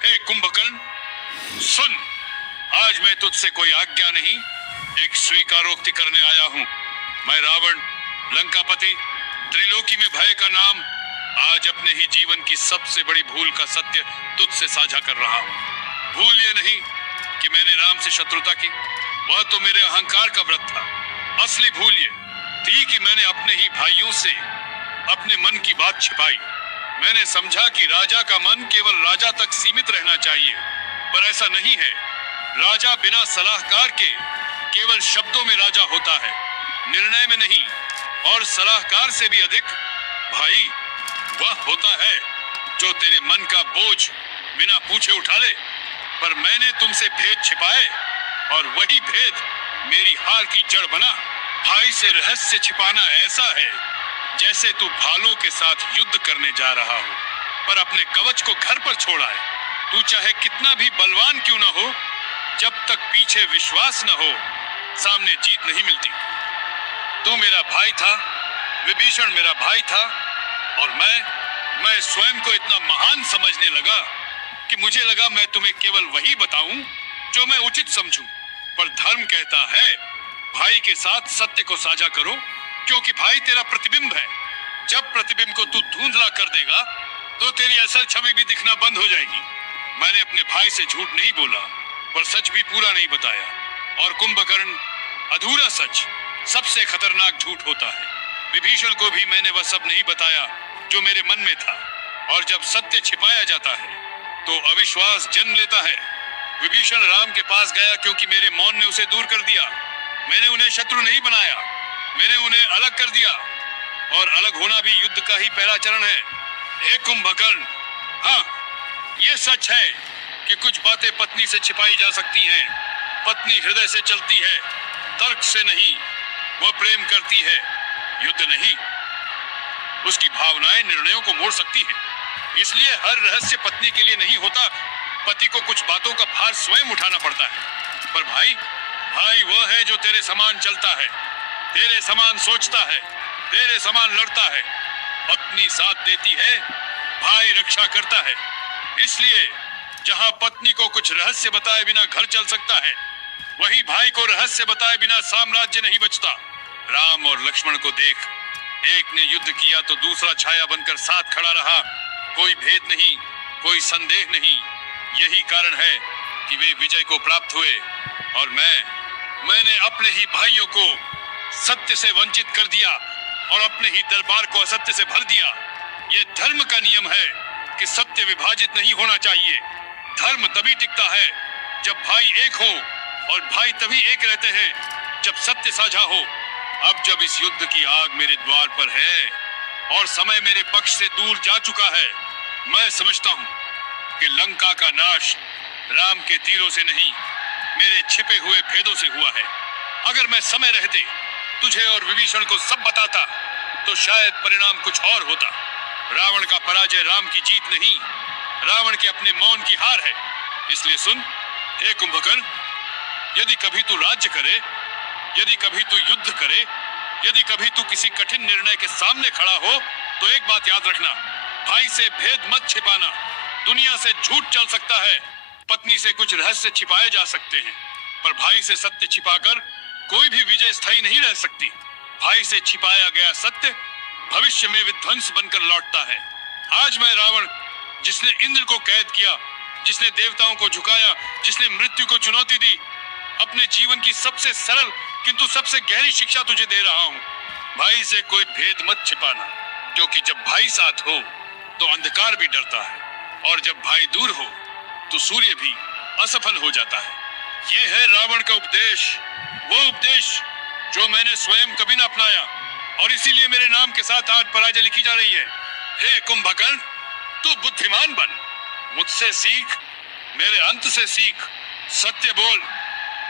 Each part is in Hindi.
हे कुंभकर्ण, सुन, आज मैं तुझसे कोई आज्ञा नहीं, एक स्वीकारोक्ति करने आया हूँ। मैं रावण, लंकापति, त्रिलोकी में भय का नाम, आज अपने ही जीवन की सबसे बड़ी भूल का सत्य तुझसे साझा कर रहा हूँ। भूल ये नहीं कि मैंने राम से शत्रुता की, वह तो मेरे अहंकार का व्रत था। असली भूल ये थी कि मैंने अपने ही भाइयों से अपने मन की बात छिपाई। मैंने समझा कि राजा का मन केवल राजा तक सीमित रहना चाहिए, पर ऐसा नहीं है। राजा बिना सलाहकार के केवल शब्दों में राजा होता है, निर्णय में नहीं। और सलाहकार से भी अधिक भाई वह होता है जो तेरे मन का बोझ बिना पूछे उठा ले। पर मैंने तुमसे भेद छिपाए और वही भेद मेरी हार की जड़ बना। भाई से रहस्य छिपाना ऐसा है जैसे तू भालों के साथ युद्ध करने जा रहा हो, पर अपने कवच को घर पर छोड़ा है। तू चाहे कितना भी बलवान क्यों न हो, जब तक पीछे विश्वास न हो, सामने जीत नहीं मिलती। तू मेरा भाई था, विभीषण मेरा भाई था, और मैं स्वयं को इतना महान समझने लगा कि मुझे लगा मैं तुम्हें केवल वही बताऊं जो मैं उचित समझूं। पर धर्म कहता है भाई के साथ सत्य को साझा करो, क्योंकि भाई तेरा प्रतिबिंब है। जब प्रतिबिंब को तू धुंधला कर देगा तो तेरी असल छवि भी दिखना बंद हो जाएगी। मैंने अपने भाई से झूठ नहीं बोला, पर सच भी पूरा नहीं बताया। और कुंभकर्ण, अधूरा सच सबसे खतरनाक झूठ होता है। विभीषण को भी मैंने वह सब नहीं बताया जो मेरे मन में था। और जब सत्य छिपाया जाता है तो अविश्वास जन्म लेता है। विभीषण राम के पास गया क्योंकि मेरे मौन ने उसे दूर कर दिया। मैंने उन्हें शत्रु नहीं बनाया, मैंने उन्हें अलग कर दिया। और अलग होना भी युद्ध का ही पहला चरण है। हे कुंभकर्ण, हाँ, ये सच है कि कुछ बातें पत्नी से छिपाई जा सकती हैं। पत्नी हृदय से चलती है, तर्क से नहीं। वह प्रेम करती है, युद्ध नहीं। उसकी भावनाएं निर्णयों को मोड़ सकती हैं। इसलिए हर रहस्य पत्नी के लिए नहीं होता। पति को कुछ बातों का भार स्वयं उठाना पड़ता है। पर भाई वह है जो तेरे समान चलता है, तेरे समान सोचता है, तेरे समान लड़ता है। पत्नी साथ देती है, भाई रक्षा करता है। इसलिए जहां पत्नी को कुछ रहस्य बताए बिना घर चल सकता है, वहीं भाई को रहस्य बताए बिना साम्राज्य नहीं बचता। राम और लक्ष्मण को देख, एक ने युद्ध किया तो दूसरा छाया बनकर साथ खड़ा रहा। कोई भेद नहीं, कोई संदेह नहीं। यही कारण है कि वे विजय को प्राप्त हुए। और मैंने अपने ही भाइयों को सत्य से वंचित कर दिया और अपने ही दरबार को असत्य से भर दिया। ये धर्म का नियम है कि सत्य विभाजित नहीं होना चाहिए। धर्म तभी टिकता है जब भाई एक हो, और भाई तभी एक रहते हैं जब सत्य साझा हो। अब जब इस युद्ध की आग मेरे द्वार पर है और समय मेरे पक्ष से दूर जा चुका है, मैं समझता हूँ कि लंका का नाश राम के तीरों से नहीं, मेरे छिपे हुए भेदों से हुआ है। अगर मैं समय रहते तुझे और विभीषण को सब बताता तो शायद परिणाम कुछ और होता। रावण का पराजय राम की जीत नहीं, रावण के अपने मौन की हार है। इसलिए सुन, हे कुंभकर्ण, यदि कभी तू राज्य करे, यदि कभी तू युद्ध करे, यदि कभी तू किसी कठिन निर्णय के सामने खड़ा हो, तो एक बात याद रखना, भाई से भेद मत छिपाना। दुनिया से झूठ चल सकता है, पत्नी से कुछ रहस्य छिपाए जा सकते हैं, पर भाई से सत्य छिपाकर कोई भी विजय स्थायी नहीं रह सकती। भाई से छिपाया गया सत्य भविष्य में विध्वंस बनकर लौटता है। आज मैं रावण, जिसने इंद्र को कैद किया, जिसने देवताओं को झुकाया, जिसने मृत्यु को चुनौती दी, अपने जीवन की सबसे सरल किंतु सबसे गहरी शिक्षा तुझे दे रहा हूँ। भाई से कोई भेद मत छिपाना, क्योंकि जब भाई साथ हो तो अंधकार भी डरता है, और जब भाई दूर हो तो सूर्य भी असफल हो जाता है। ये है रावण का उपदेश, वो उपदेश जो मैंने स्वयं कभी न अपनाया, और इसीलिए मेरे नाम के साथ आज पराजय लिखी जा रही है। हे कुंभकर्ण, तू बुद्धिमान बन, मुझसे सीख, मेरे अंत से सीख। सत्य बोल,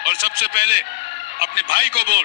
और सबसे पहले अपने भाई को बोल।